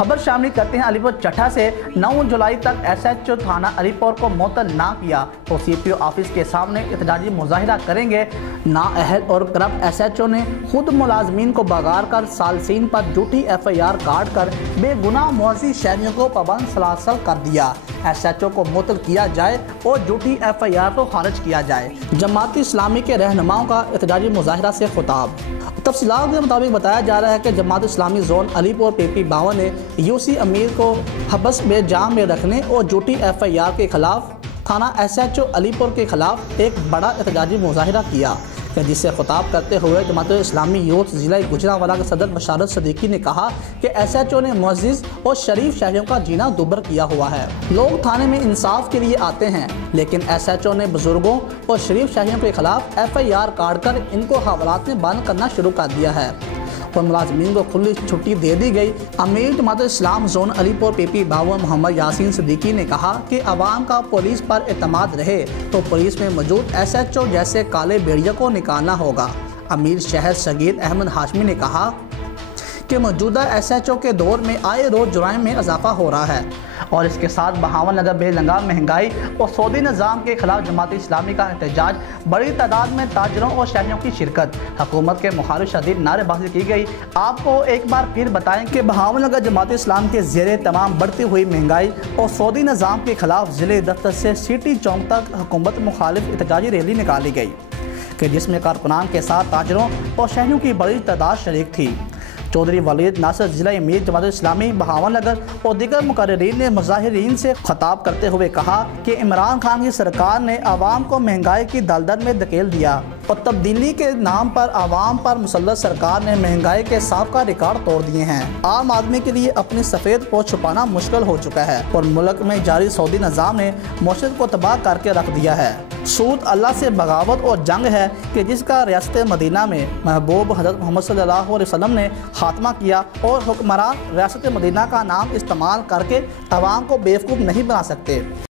خبر شامل کرتے ہیں علی پور چٹھا سے 9 جولائی تک SHO تھانہ علی پور کو معطل نہ کیا تو CPO آفس کے سامنے احتجاجی مظاہرہ کریں گے۔ نااہل اور کرپٹ SHO نے خود ملازمین کو بگار کر ثالثین پر جھوٹی FIR کاٹ کر بے گناہ معزز شہریوں کو پابند سلاسل کر دیا۔ SHO کو معطل کیا جائے اور جھوٹی FIR کو خارج کیا جائے۔ جماعت اسلامی کے رہنماؤں کا احتجاجی مظاہرہ سے خطاب۔ تفصیلات کے مطابق بتایا جا رہا ہے کہ جماعت اسلامی زون علی پور PP 52 نے UC امیر کو حبس میں جام میں رکھنے اور جھوٹی FIR کے خلاف تھانہ SHO علی پور کے خلاف ایک بڑا احتجاجی مظاہرہ کیا، جس سے خطاب کرتے ہوئے جماعت اسلامی یوتھ ضلع گوجرانوالہ کے صدر بشارت صدیقی نے کہا کہ SHO نے معزز اور شریف شہریوں کا جینا دوبر کیا ہوا ہے۔ لوگ تھانے میں انصاف کے لیے آتے ہیں، لیکن SHO نے بزرگوں اور شریف شہریوں کے خلاف FIR کاٹ کر ان کو حوالات میں بند کرنا شروع کر دیا ہے اور ملازمین کو کھلی چھٹی دے دی گئی۔ امیر جماعت اسلام زون علی پور PP 52 محمد یاسین صدیقی نے کہا کہ عوام کا پولیس پر اعتماد رہے تو پولیس میں موجود SHO جیسے کالے بھیڑیوں کو نکالنا ہوگا۔ امیر شہر شگیر احمد ہاشمی نے کہا کہ موجودہ SHO کے دور میں آئے روز جرائم میں اضافہ ہو رہا ہے اور اس کے ساتھ بہاون لگا بے لگام مہنگائی اور سودی نظام کے خلاف جماعت اسلامی کا احتجاج، بڑی تعداد میں تاجروں اور شہریوں کی شرکت، حکومت کے مخالف شدید نعرے بازی کی گئی۔ آپ کو ایک بار پھر بتائیں کہ بہاون لگا جماعت اسلام کے زیر تمام بڑھتی ہوئی مہنگائی اور سودی نظام کے خلاف ضلع دفتر سے سٹی چوک تک حکومت مخالف احتجاجی ریلی نکالی گئی کہ جس میں کارکنان کے ساتھ تاجروں اور شہریوں کی بڑی تعداد شریک تھی۔ چودھری ولید ناصر ضلع امیر جماعت اسلامی بہاون نگر اور دیگر مقررین نے مظاہرین سے خطاب کرتے ہوئے کہا کہ عمران خان کی سرکار نے عوام کو مہنگائی کی دلدل میں دھکیل دیا اور تبدیلی کے نام پر عوام پر مسلط سرکار نے مہنگائی کے سابقہ ریکارڈ توڑ دیے ہیں۔ عام آدمی کے لیے اپنی سفید پوش چھپانا مشکل ہو چکا ہے اور ملک میں جاری سودی نظام نے معیشت کو تباہ کر کے رکھ دیا ہے۔ سود اللہ سے بغاوت اور جنگ ہے کہ جس کا ریاست مدینہ میں محبوب حضرت محمد صلی اللہ علیہ وسلم نے خاتمہ کیا اور حکمران ریاست مدینہ کا نام استعمال کر کے عوام کو بیوقوف نہیں بنا سکتے۔